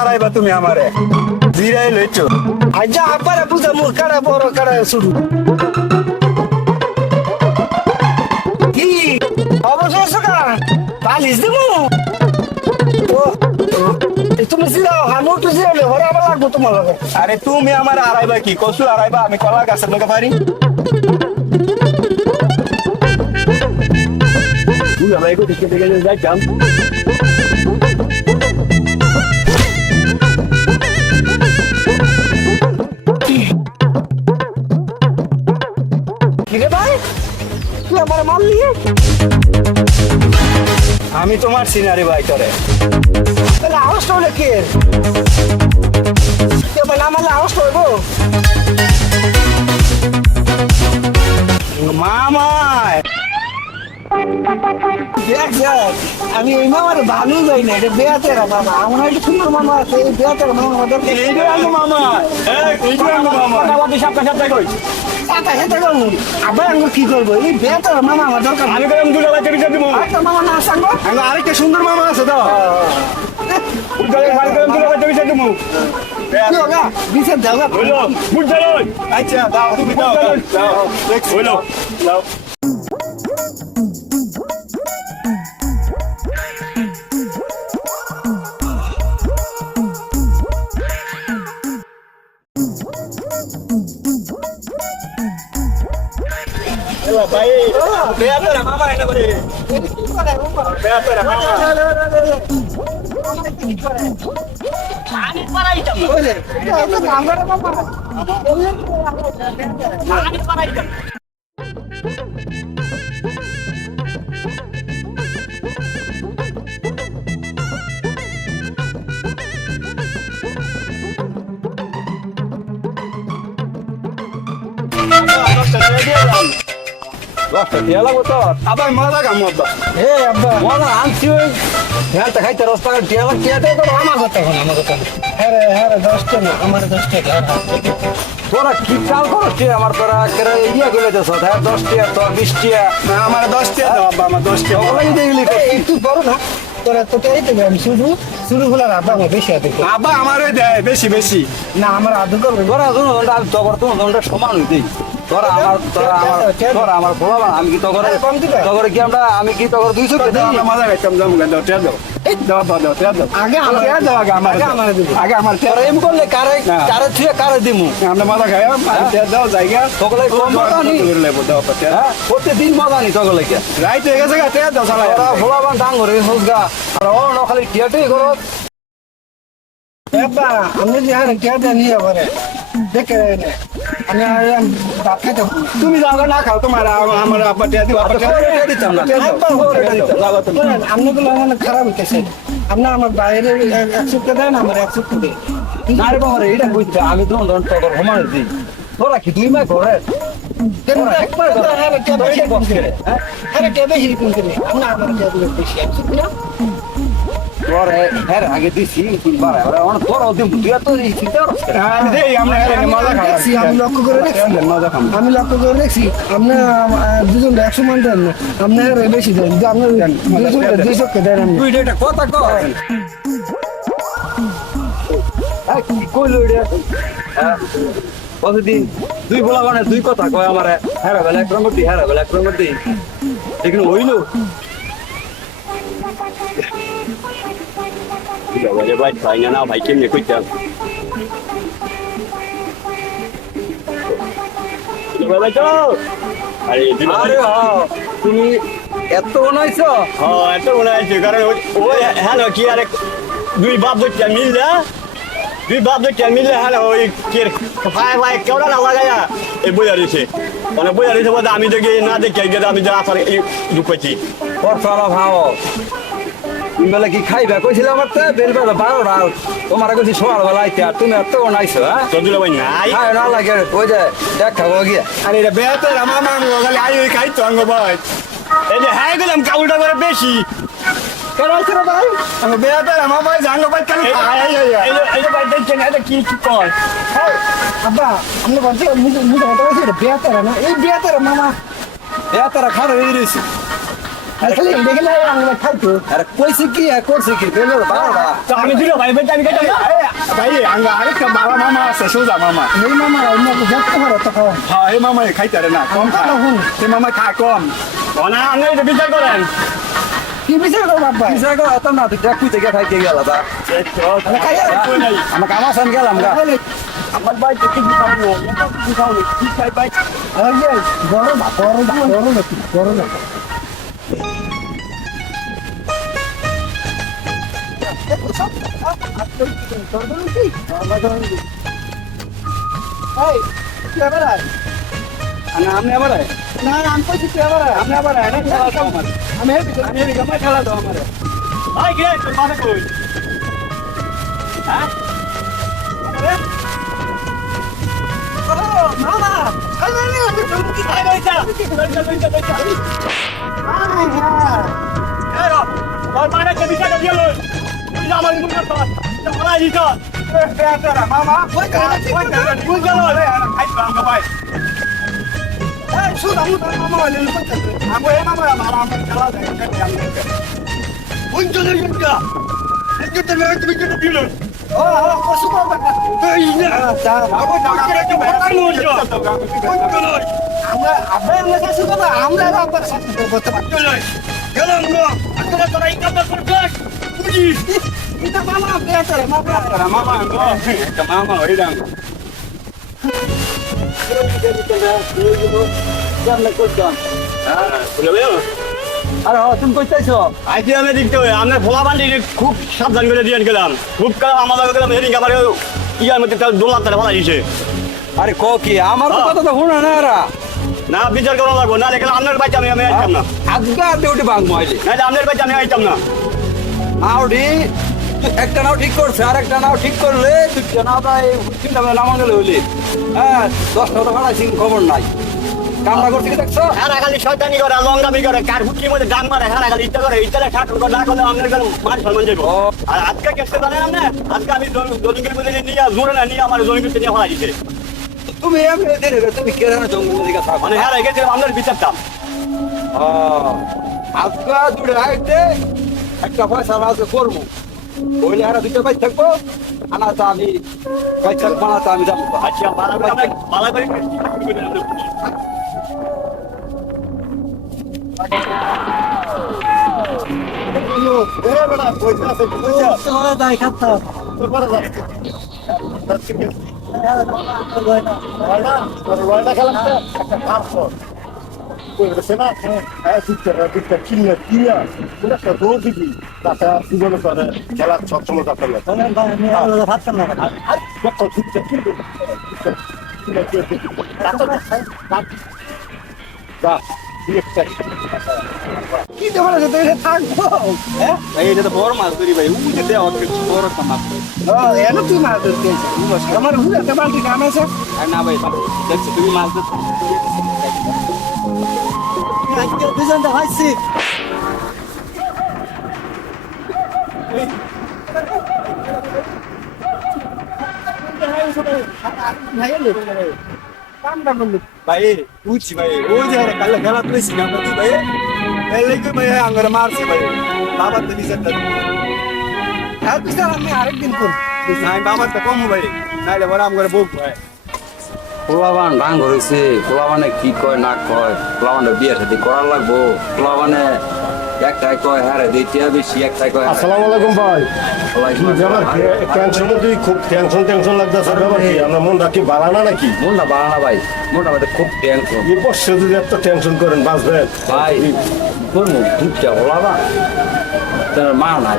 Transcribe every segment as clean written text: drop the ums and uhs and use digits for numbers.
হারাইবা তুমি আমারে জিরাই লইছো আচ্ছা আব্বারে বুঝা মুখ কাড়া বড় কাড়া শুরু কি অবশেষ না পালিশ দেবো তুমি জিরাও আমি একটু জিরালে ঘরে আবার লাগবো তোমার লগে আরে তুমি আমার হারাইবা কি কসু হারাইবা আমি কলা গাছের লগে পারি তুই আমার এগো দেখে দেখে যাইতাম কিরে ভাই তুই আমার মারলি আমি তোমার সিনারি ভাই তোরে তাহলে আওয়াজটা হলে কে এবার না মারলে আওয়াজটা হইব মামায় দেখ দেখ আমি এই মামার ভালো যাই না এটা বেয়াতেরা মামা আমার একটা সুন্দর মামা আছে এই বেয়াতেরা মামা আমাদের এইটাই আঙ্গো মামা এইটাই আঙ্গো মামা আমাদের সাপটা সাপটা কই টাকা হেঁটে যাবো আবার আমি কি করবো এই বেয়াতেরা মামা আমার দরকার আমি কইলাম দুটো বাচ্চা বিচার দিব একটা মামা না সাঙ্গ আঙ্গো আরেকটা সুন্দর মামা আছে তো উদ্যোগে ভালো কইলাম দুটো বাচ্চা বিচার দিব বিচার দাও হইলো বুঝতে লই আচ্ছা দাও তুমি দাও দাও হইলো দাও ভাই বেয়াতেরা মামা এটা করে বেয়াতেরা মামা আমি পারাইতাম আমি পারাইতাম আবার মজা কাম আব্বা এ আব্বা মজা আনছি ওই হ্যাঁ খাইতে রাস্তা টিয়া টিয়া তো আমার কথা এখন আমার কথা হ্যাঁ হ্যাঁ 10 টাকা আমার 10 টাকা তোরা কি কাল করছে আমার তোরা কেরা ইয়া গলে দেছ 10 টাকা তো 20 টাকা আমার 10 টাকা দাও আব্বা আমার 10 টাকা ওলাই দেখলি একটু বড় না তোরা তো চাইতে আমি শুধু শুরু হলার আব্বা আমার বেশি আদর করে। আব্বা আমারে দেয় বেশি বেশি না আমার আদর করবে তোরা দুনো ঘন্টা আমি তখন তোমার ঘন্টা সমান হইতেই তোরা আমার বলা আমি কি তখন কম দিবে? তখন কি আমি কি তখন 200 টাকা দাও দিই আমরা মজা খাইতাম যাম দাও টাকা দাও এই দাও দাও টাকা দাও আগে আমার দাও আগে আমার আগে আমার দিবে। আগে আমার তোরা এম করলে কারে না। কারে থুয়ে কারে দিমু আমরা মজা খাই টাকা দাও জায়গা তকলে কম মজা নি লেবো দাও টাকা হ্যাঁ প্রত্যেকদিন মজা নি তকলে কি রাইট হয়ে গেছে টাকা দাও সালা তোরা ভোলাবান ডাঙ্গরে হোসগা আর ও ন খালি টিয়াটাই করো আব্বা আমি যে আর কে জানি এবারে দেখে আমি ভাত খাইতে তুমি যাও না খাও তোমার আমার আব্বা টাকা দিও আব্বা টাকা দিতাম না আপনাগুলো আমার খারাপ হইতেছে আপনার আমার বাইরে 100 টাকা দেন আমার 100 টাকা দেন না রে বাবা রে এটা বুঝতে আমি তো ধন তকর সমান দিই তোরা কি দুই মাস ঘরে তোরে হ্যাঁ আগে দিছি তিনবার এখন তোর দিন তুই তো চিন্তা দেই আমরা মজা খাই আমি লক্ষ্য করে দেখছি মজা খাম আমি লক্ষ্য করে দেখছি আপনার দুজন 100 মান দেন আপনার বেশি দেন আপনার 200 টাকা দেন তুই এটা কথা কর কি কইলো রে কতদিন দুই বলা মানে দুই কথা কয় আমারে হ্যাঁ বেলা এক রঙ দি হ্যাঁ বেলা এক রঙ দি দেখুন হইলো বলে ভাই ভাই না ভাই কেমনে কইতাম ভাই তো আরে দিন আরে তুমি এত বানাইছো হ্যাঁ এত মনে আছে কারণ ওই হ্যালো কি আরে দুই বাপ দুইটা মিললে হ্যালো ওই কে ভাই ভাই কেউটা না লাগায়া এই বইয়া রয়েছে মানে বইয়া রয়েছে বলতে আমি দেখি না দেখি গেলে আমি যা আসলে ঢুকেছি ওর চলো ভাও বেলা কি খাইবা কইছিলাম আমার তো বেল বেলা 12টা তোমার কইছি সকাল বেলা আইতে আর তুমি এত বানাইছো হ্যাঁ চন্দ্র ভাই নাই খাই না লাগে ওই যে দেখ খাবো গিয়া আরে এটা বেয়াতের আমার মামা খালি আই ওই খাই তো আঙ্গ ভাই এই যে হ্যাঁ গেলাম কাউলটা করে বেশি কেন আছে রে ভাই আমি বেয়াতের আমার ভাই জাঙ্গ ভাই খালি এই যে ভাই দেখছেন এটা কি কর আব্বা আপনি বলছেন মুঝে কথা বলছি এটা বিয়াতেরা না এই বিয়াতেরা মামা এ তারা খারাপ হয়ে রয়েছে খালি দেখে না আমি খাইতো আরে কইছে কি আর করছে কি বেল বারোটা তো আমি দিল ভাই বেটা আমি কেটে ভাই আঙ্গা আরেকটা বাবা মামা আছে সোজা মামা এই মামা অন্য দেখতে পারো তখন হ্যাঁ এই মামা খাইতে পারে না কম খায় সে মামা খায় কম না আপনি এটা বিচার করেন কি বিচার করবো বাবা কিসা গো এত না তুই দেখুই থেকে খাইতে গেল তা আমার কাম আসান গেলাম গা আমার ভাই দেখি দিতাম ঠিক ভাই ভাই বড় না বড় না বড় না বড় না আপনি আবার না আমি কইছি তুই আবার আপনি আবার আমি হেবি আমি খেলা দাও আমার ভাই কে তোর কথা কই হ্যাঁ মামা ভাই লইতা লইতা এরো তোর মানে কে বিচার দিয়ে লই তুই আমার মুখ করতে তোরা দিছ মামা ওই কারণে তুই গেল রে খাইতে আঙ্গা ভাই এই শুন আমি মামা বলে আমগো এই মামা আমার আমার খেলা দেয় কোন চলে যা এটা তো মেরে তুমি কেন দিল ও কসু বাবা এই না আমগো টাকা রেখে ভাই আমরা আমরা কাছে বাবা আমরা বাবার সাথে করতে পারি গেলাম গো তোরা তোরা এই কাজ করছিস বুঝিস এটা মামা বেটারে মামা মামা একটা মামা হই দাম আরে তুমি কইতাইছো আইতে আমি দেখতে হয় আমরা ভোলা বান্ডি খুব সাবধান করে দিয়ে গেলাম খুব কাল আমাদের গেলাম হেরিং আমার ইয়ার মধ্যে তার দোলা তারা ফলা দিছে আরে ক কি আমার তো কথা তো শুনে না এরা না বিচার করা লাগবো না দেখলাম আপনার বাচ্চা আমি আইতাম না আজকে আর ডিউটি ভাঙবো আইলে নাহলে আপনার বাচ্চা আমি আইতাম না আউডি একটা নাও ঠিক করছে আর একটা নাও ঠিক করলে দুইটা নাও তাই তিনটা বেলা নামান গেলে হইলে হ্যাঁ 10টা তো ভাড়াইছি খবর নাই কামটা করছে কি দেখছো হ্যাঁ খালি শয়তানি করে লঙ্গামি করে কার ফুটির মধ্যে ডান মারে হ্যাঁ খালি ইচ্ছা করে ইচ্ছা ঠাকুর করে না করলে আপনার গেলাম মান সম্মান যাবো ও। আর আজকে কেসে জানেন আপনি আজকে আমি জমিকের মধ্যে নিয়ে জোরে না নিয়ে আমার জমিকে নিয়ে ফেলা দিছে তুমি এমনি দেবে তুমি কেরানে জঙ্গল দিকে থাকো মানে হ্যাঁ গেছিলাম আপনার বিচারতাম আজকে দুটো আইতে একটা পয়সা মাঝে করবো বইলে হারা দুটো পাই থাকবো আনাতে আমি পয়সা বানাতে আমি যাবো আচ্ছা ভালো করে ভালো করে তোরা দাই খাতা খেলা সবসময় ভাত কাম না কি দেবো না তুই থাকবো হ্যাঁ এটা তো বড় মাছ ধরি ভাই উই যে দেওয়া বড় একটা মাছ এনে তুই মাছ ধরতে আমার হুড়ে একটা বালতি কাম আছে আর না ভাই দেখছি তুমি মাছ ধরতে দুজন তো হাসছি কামটা করলি ভাই বুঝছি ভাই ওই যে কাল খেলা তুলেছি না তুই ভাই এই লেগে ভাই আঙ্গার মারছে ভাই বাবা তো বিচারটা হ্যাঁ বিচার আমি আরেকদিন করব নাই বাবা তো কম ভাই নাইলে বড় আম করে বুক ভাই পোলাবান ডাং হয়েছে পোলাবানে কি কয় না কয় পোলাবানের বিয়ে সাথে করার লাগবো পোলাবানে একটাই কয় হ্যাঁ রে দ্বিতীয় বেশি একটাই কয় আসসালামু আলাইকুম ভাই কি ব্যাপার টেনশনে তুই খুব টেনশন লাগতেছে ব্যাপার কি আমরা মন রাখি বাড়ানা নাকি মনটা বাড়ানা ভাই মনটা আমাদের খুব টেনশন এই বর্ষে যদি এত টেনশন করেন বাঁচবেন ভাই বলবো দুধটা পোলাবা তার মা নাই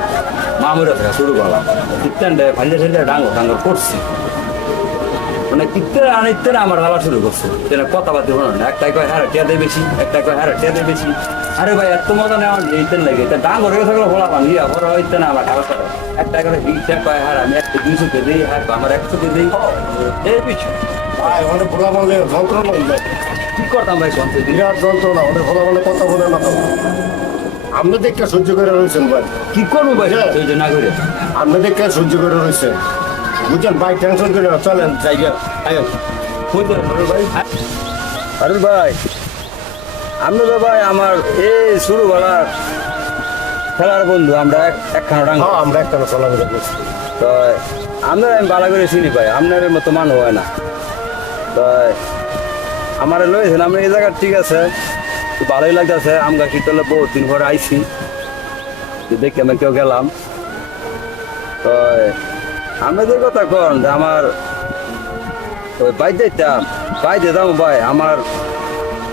মা মরে থাকা শুরু করলাম ইত্যান্ডে ভাইলে ঠেলে ডাঙ্গর করছি মানে ইত্যারে আমার গালা শুরু করছে যেটা কথাবার্তা হলো না একটাই কয় হ্যাঁ টিয়া দেয় বেশি একটাই কয় হ্যাঁ টিয়া দেয় বেশি আরে ভাই এত মজা নেওয়া এইতেন লাগে এটা ডাঙ্গর হয়ে থাকলে বলা পান ইয়া বড় হইতে না আমার খাওয়া খাওয়া একটাই করে হিটটা কয় হ্যাঁ আমি 100-200 দিই হ্যাঁ আমার 100 দিই এই পিছু ভাই অনেক ভোলা বলে যন্ত্রণা হয়ে কি করতাম ভাই সন্তে বিরাট যন্ত্রণা অনেক ভোলা বলে কথা বলে না আপনি দেখে সহ্য করে রয়েছেন ভাই কি করবো ভাই ওই যে না করে আপনি দেখে সহ্য করে রয়েছেন বুঝছেন ভাই টেনশন করে না চলেন জায়গা কই তো ভাই আরে ভাই আপনি তো ভাই আমার এই শুরু করার খেলার বন্ধু আমরা একখানা ডাঙ্গা হ্যাঁ আমরা একটা চলাফেরা করছি তো আপনার আমি ভালো করে চিনি ভাই আপনার মতো মানুষ হয় না তো আমার লয়েছেন আমি এই জায়গা ঠিক আছে তো ভালোই লাগতেছে আম গাছ তলে বহুত দিন পরে আইছি তো দেখে আমি কেউ গেলাম তো আমরা যে কথা কন যে আমার ওই বাইক দিতাম বাইক দিতাম ভাই আমার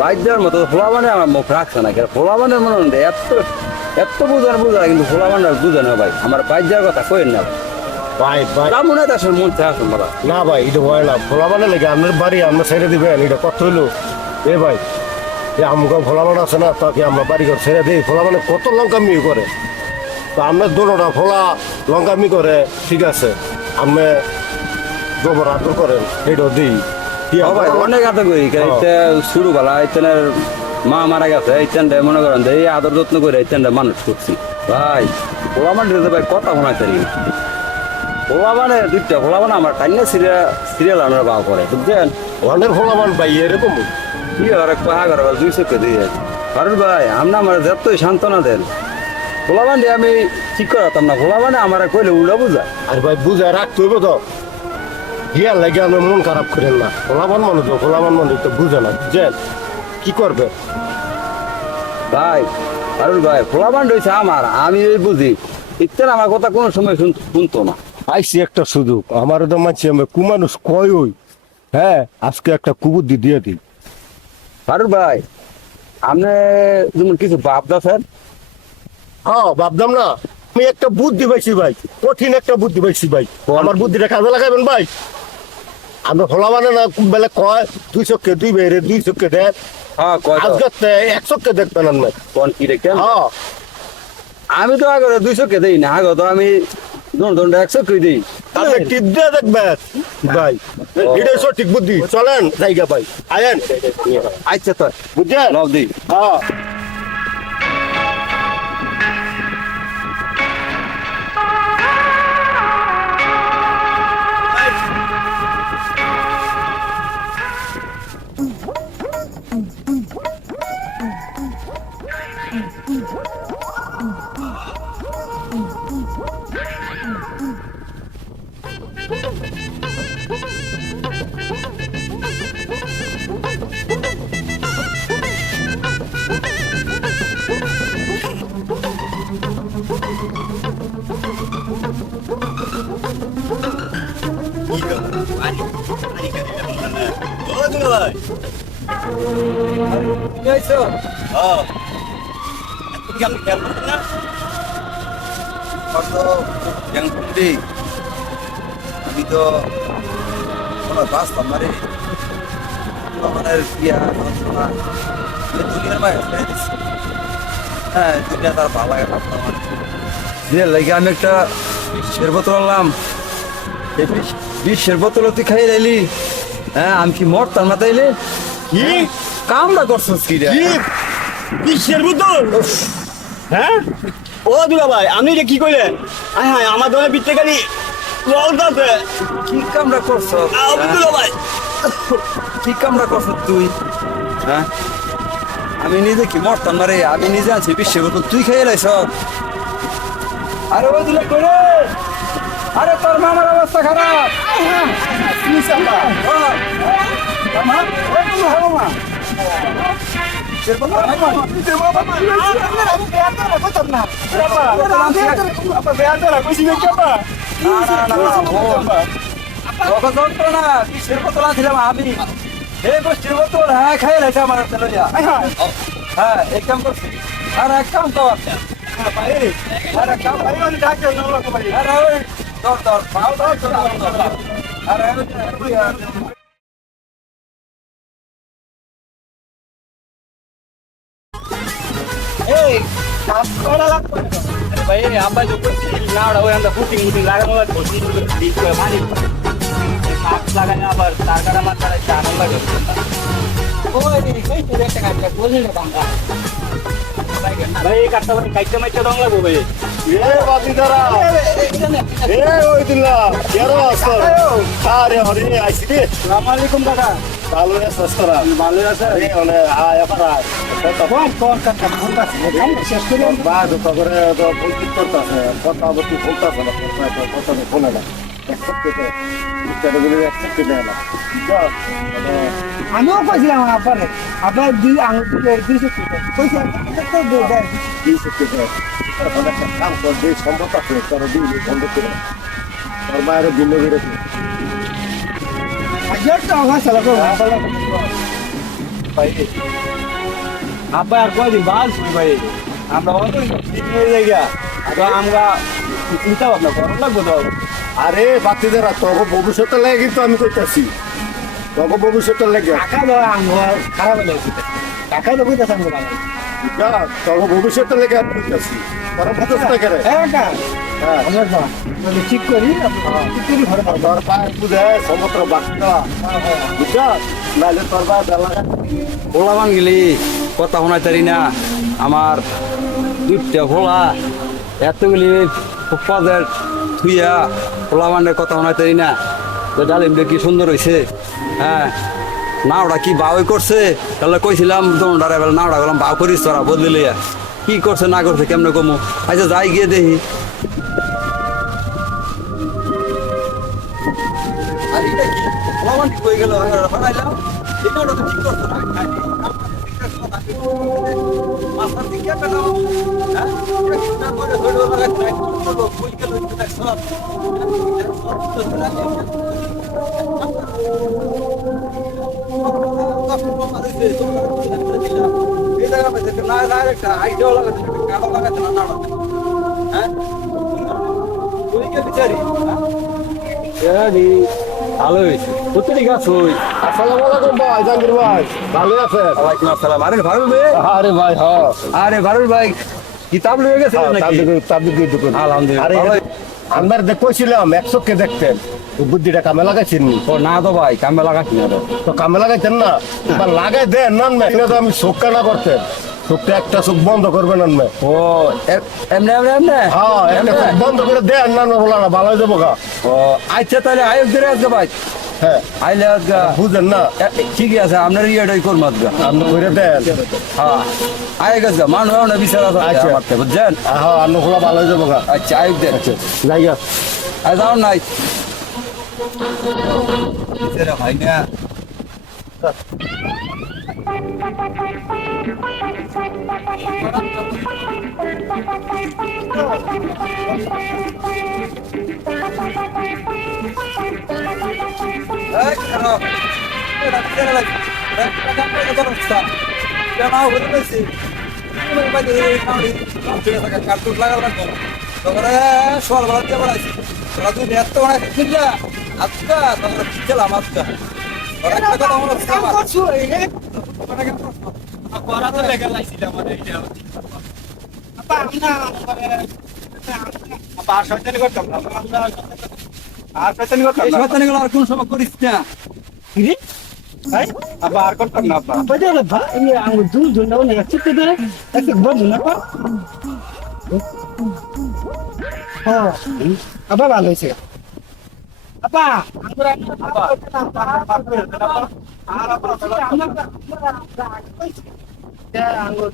বাইক দেওয়ার মতো ফোলাবানে আমার মুখ রাখছে না ফোলাবানের মনে হয় এত এত বুঝা কিন্তু ফোলাবানের বুঝে না ভাই আমার বাইক দেওয়ার কথা কইেন না ভাই ভাই তা মনে হয় আসলে মন চায় আসুন বলা না ভাই এটা হয় না ফোলা মানে লেগে আপনার বাড়ি আমরা ছেড়ে দিবেন এটা কত হইলো এ ভাই এ আমগো ফোলা মানে আছে না তাকে আমরা বাড়ি ঘর ছেড়ে দিই ফোলা মানে কত লঙ্কামি করে তো আপনার দোনোটা ফোলা লঙ্কামি করে ঠিক আছে আপনি গোবর আদর করেন এটাও দিই কি ভাই হবে? অনেক আদর করি এটা শুরু বেলা এইটানের মা মারা গেছে এইটানটা মনে করেন যে এই আদর যত্ন করে এইটানটা মানুষ করছি ভাই ফোলা মানে ভাই কথা শোনাইতে ফোলা মানে দুইটা ফোলা মানে আমার টাইনে সিরিয়াল আনার বাবা করে বুঝছেন অনেক ফোলা মান ভাই এরকম কি আর পাহাড় দুই চোখে দিয়ে কারণ ভাই আমরা আমার যতই সান্ত্বনা দেন ফোলা মানে আমি ঠিক করাতাম না ফোলা মানে আমার কইলে উল্টা বুঝা আর ভাই বুঝায় রাখতে হইব তো গিয়ার লাগে আমরা মন খারাপ করেন না ফোলাবান মানুষ তো ফোলাবান মানুষ তো বুঝে না বুঝছেন কি করবে ভাই কারণ ভাই ফোলা মানে হয়েছে আমার আমি এই বুঝি ইত্যাদি আমার কথা কোনো সময় শুনতো না আইসি একটা সুযোগ আমারও তো মানছি আমি কুমানুষ কয় ওই হ্যাঁ আজকে একটা কুবুদ্ধি দিয়ে দিই ফারুক ভাই আপনি যেমন কিছু ভাবনা স্যার হ্যাঁ ভাবলাম না আমি একটা বুদ্ধি পাইছি ভাই কঠিন একটা বুদ্ধি পাইছি ভাই আমার বুদ্ধিটা কাজে লাগাবেন ভাই আমরা ফলাবানে না বেলা কয় দুই চোখে দুই বেড়ে দুই চোখে দেখ হ্যাঁ কয় আজকে এক চোখে দেখবেন না কোন কি রেখেন হ্যাঁ আমি তো আগে 200 কে দেই না আগে তো আমি দন্ড 100 কে দিই তাহলে টিপ দিয়ে দেখবেন ভাই এটাই সঠিক বুদ্ধি চলেন জায়গা ভাই আয়েন আচ্ছা তো বুঝছেন লব দিই হ্যাঁ আমি তো কোনো বাঁচতাম না রে আমার বিয়া যন্ত্রণা দুনিয়ার বাইরে ফেলে দিচ্ছি হ্যাঁ দুনিয়া তার ভালো লাগে আমার দিয়ে লাগে আমি একটা বিশ্বের বোতল আনলাম এই বিশ্বের বোতল তুই খাই রাইলি হ্যাঁ আমি কি মরতাম না তাইলে কি কামটা করছিস কি রে কি বিশ্বের বোতল হ্যাঁ ও দুলা ভাই আপনি যে কি কইলেন হ্যাঁ আমার দলে বিচ্ছে খালি জলটাতে কি কামটা করছ দুলা ভাই কি কামটা করছ তুই হ্যাঁ আমি নিজে কি মরতাম না রে আমি নিজে আছি বিশ্বের বোতল তুই খেয়ে লাইছ আরে ওই দিলে করে আরে তোর মামার অবস্থা খারাপ আমি এই গোষ্ঠীর বোতল হ্যাঁ খাই লাইছে আমার হ্যাঁ এক কাম করছি আর এক কাম কর আর এক কাম ভাই আব্বা जो না ওরা ওই আমরা ফুটিং ফুটিং লাগানো লাগবে ঠিক করে পানি কাপ লাগানো আবার তার কাটা মাথা চালানো লাগে ওই দিদি কই তুই একটা কাজ বললি না বাংলা ভাই এই কাটটা মানে কাইতে মাইতে দং লাগবে ভাই এ বাদিদারা এ ওই দিলা কেন আসর আরে হরে আইছি রে আসসালামু আলাইকুম দাদা ভালো আছিস তোরা? ভালো আছে আরে মানে আয় আবার আয়। কথা শেষ করে বাদ তারপরে তো ফোন করতেছে, কথা বলতে বলতেছে না, কথা ফোনে না। আমিও কইছিলাম আপনারে আপনার দুইশো কইছিলাম কাম কর যে সম্ভব আছে তারা দিন বন্ধ করে তোর মায়ের ভিন্ন বেরোতে আব্বা আর কয়দিন বাস ভাই আমরা অত জায়গা আমরা চিন্তা ভাবনা করার লাগবো তো আরে বাচ্চাদের তোর ভবিষ্যতের লাগে কিন্তু আমি করতেছি তোর ভবিষ্যতের লাগে টাকা দেওয়া আমার খারাপ লাগছে টাকা দেবো তো সঙ্গে তোর ভবিষ্যতের লাগে আমি করতেছি তোর বুঝতে না কেন হ্যাঁ ঠিক করি ঘরে তোর পায়ে বুঝে সমুদ্র বাচ্চা বুঝছ নাহলে তোর বা বেলা পোলাবান গেলি কথা শোনাই তারি না আমার দুইটা ভোলা এতগুলি পদের থুইয়া পোলাবানের কথা শোনাই তারি না তো ডালিমটা কি সুন্দর হয়েছে হ্যাঁ নাওটা কি বাউই করছে তাহলে কইছিলাম তোমার এবার নাওটা গেলাম বাউ করিস তোরা বদলে লইয়া কি করছে না করছে কেমনে কমু আচ্ছা যাই গিয়ে দেখি আর এটা কি পোলাবান ঠিক হয়ে গেল বানাইলাম এটা তো ঠিক করছে না মাথার দিকে পেলাম হ্যাঁ এটা করে ধরে লাগাচ্ছে কই গেল এটা সব ভালো হয়েছে প্রত্যেক গাছ হই আসসালামু আলাইকুম ভাই জাহাঙ্গীর ভাই ভালো আছেন ওয়ালাইকুম আসসালাম আরে ভারুল ভাই আরে ভাই হ্যাঁ আরে ভারুল ভাই কিতাব লয়ে গেছে নাকি আলহামদুলিল্লাহ আরে ভালোই। আমার দেখছিলাম 100 কে দেখতেন ওই বুদ্ধিটা কামে লাগাইছেন ও না তো ভাই কামে লাগাচ্ছি না তো তো কামে লাগাইতেন না বা লাগাই দেন না তো আমি চোখ কানা করতেন চোখটা একটা চোখ বন্ধ করবেন না ও এমনি এমনি এমনি হ্যাঁ একটা চোখ বন্ধ করে দেন না বলা না ভালো হয়ে যাবো গা ও আচ্ছা তাহলে আয়োগ ধরে আসবে ভাই হ্যাঁ আইলে আজকে বুঝলেন না ঠিকই আছে আপনার ইয়েটাই করবো আজকে আপনি করে দেন হ্যাঁ আয় গেছে মানুষ না বিচার আছে আচ্ছা। আমার থেকে, বুঝছেন হ্যাঁ আপনি খোলা ভালো হয়ে যাবো গা আচ্ছা আয়োগ দেন যাই গা আর যাও নাই ভাই না কার্টুন লাগাল তোমরা সকালবেলা দিয়ে বেড়াইছি তোরা দুই ব্যস্ত বানাই কিনলা আজকা তোমরা খেলাম আজকা তোরা একটা কথা মনে হচ্ছে আর পেছনে করতাম এই শয়তানিগুলো আর কোন সময় করিস না আবার করতাম না আপা Padahal ba, ini ang dulu na una chitte de, kasi bodo na pa. Oh, apa ba lo siya? Apa? Apa? Ya, anggur.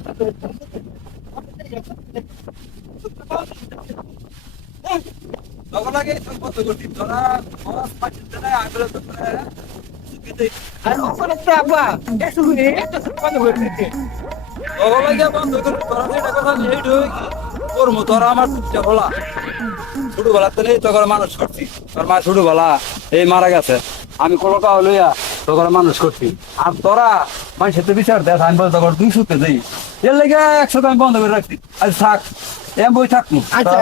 লাগে সম্পদ করছি তোরা খরচ পাচ্ছিস না আগলে তো Ano pa na ba? Eso ni, ito sa paano ba ito? লাগে বন্ধ করে তোরা যেটা কথা লেট হয়ে করবো তোরা আমার বলা ছোটবেলা তো নেই তখন মানুষ করছি তোর মা ছোটবেলা এই মারা গেছে আমি কোনো কাউ লইয়া তখন মানুষ করছি আর তোরা মানুষের তো বিচার দেখ আমি বলতে তখন 200 দেই এর লেগে 100 আমি বন্ধ করে রাখছি আজ থাক এম বই থাকবো আচ্ছা,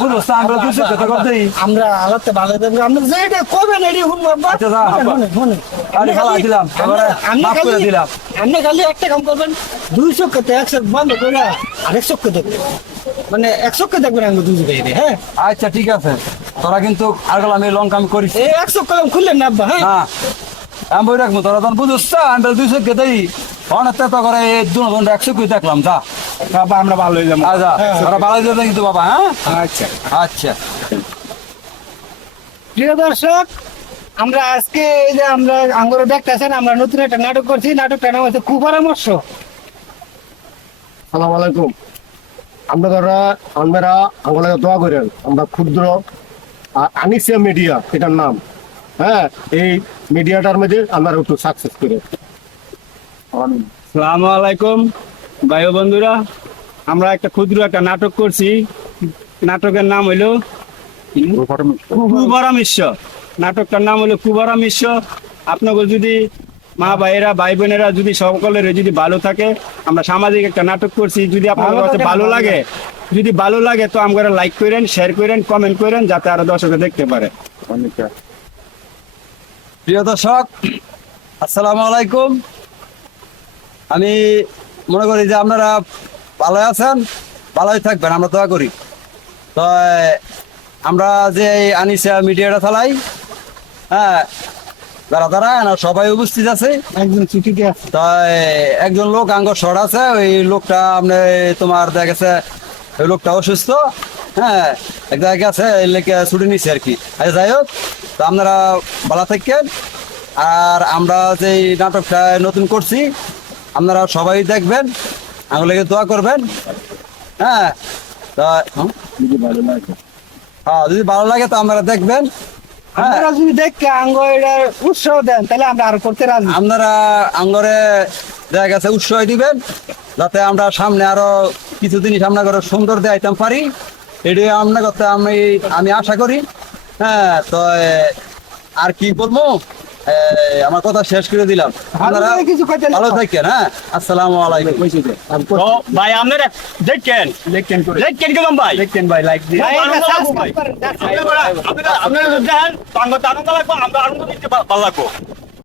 বুঝলো আমরা 200 টাকা করে দেই আমরা আলাদা ভালো দেব আমরা যেটা কবে নেডি হুন বাবা আচ্ছা, যা, আব্বা। শুনে আরে খালা দিলাম এবারে মাফ করে দিলাম আপনি খালি একটা কাম করবেন 200 কে 100 বন্ধ করে আর 100 কে দেখবেন মানে 100 কে দেখবেন আমি 200 দিয়ে হ্যাঁ আচ্ছা ঠিক আছে তোরা কিন্তু আর গেলাম এই লঙ্কা আমি করিস এই 100 কলম খুললেন না আব্বা হ্যাঁ হ্যাঁ আমি বই রাখবো তোরা তখন বুঝছ আমি 200 কে দেই অনেক তো করে এই দুজন 100 কে দেখলাম যা বাবা আমরা ভালো হয়ে যাবো আচ্ছা তোরা ভালো দিয়ে কিন্তু বাবা হ্যাঁ আচ্ছা আচ্ছা প্রিয় দর্শক আমরা আজকে এই যে আমরা আঙ্গুরে দেখতেছেন আমরা নতুন একটা নাটক করছি, নাটকটার নাম হচ্ছে কুপরামর্শ। সালাম আলাইকুম। আপনারা আঙ্গুলে দোয়া করেন, আমরা ক্ষুদ্র আনিসিয়া মিডিয়া এটার নাম। হ্যাঁ, এই মিডিয়াটার মধ্যে আমরা একটু সাকসেস করি। সালামু আলাইকুম ভাই ও বন্ধুরা, আমরা একটা ক্ষুদ্র একটা নাটক করছি। নাটকের নাম হইলো কুপরামর্শ। নাটকটার নাম হলো কুপরামর্শ। আপনাদের যদি মা ভাইয়েরা ভাই বোনেরা যদি সকলের যদি ভালো থাকে, আমরা সামাজিক একটা নাটক করছি, যদি আপনাদের কাছে ভালো লাগে তো আমরা লাইক করেন, শেয়ার করেন, কমেন্ট করেন, যাতে আরো দর্শকে দেখতে পারে। প্রিয় দর্শক, আসসালামু আলাইকুম। আমি মনে করি যে আপনারা ভালো আছেন, ভালোই থাকবেন, আমরা দোয়া করি। তো আমরা যে এই আনিসা মিডিয়াটা চালাই, হ্যাঁ, যারা সবাই উপস্থিত আছে। একজন চিঠিতে আছে। তাই একজন লোক আঙ্গ শর্ট আছে, ওই লোকটা আপনি তোমার দেখা গেছে ওই লোকটা অসুস্থ, হ্যাঁ, এক জায়গায় গেছে, এই লেগে ছুটি নিচ্ছে আর কি। আচ্ছা, যাই হোক, তো আপনারা ভালো থাকেন। আর আমরা যে নাটকটা নতুন করছি, আপনারা সবাই দেখবেন, আঙ্গুর লেগে দোয়া করবেন। হ্যাঁ, তা যদি ভালো লাগে তো আপনারা দেখবেন। হ্যাঁ, আপনারা যদি দেখে আঙ্গ এটার উৎসাহ দেন তাহলে আমরা আরো করতে রাজি। আপনারা আঙ্গরে দেখা গেছে উৎসাহ দিবেন, যাতে আমরা সামনে আরো কিছু জিনিস আপনার ঘরে সুন্দর দেখাইতাম পারি। এটি আপনার কথা আমি আশা করি। হ্যাঁ, তো আর কি বলবো, আমার কথা শেষ করে দিলাম। আপনারা কিছু কইতে না। ভালো থাকেন। হ্যাঁ, আসসালামু আলাইকুম। তো ভাই আপনারা দেখেন কেমন ভাই, ভাই, ভাই, এটা আনন্দ লাগবো সাবস্ক্রাইব ভাই। করেন, আপনারা দেখেন, আনন্দ লাগবো, আমরা আনন্দ দিতে ভালো লাগবো।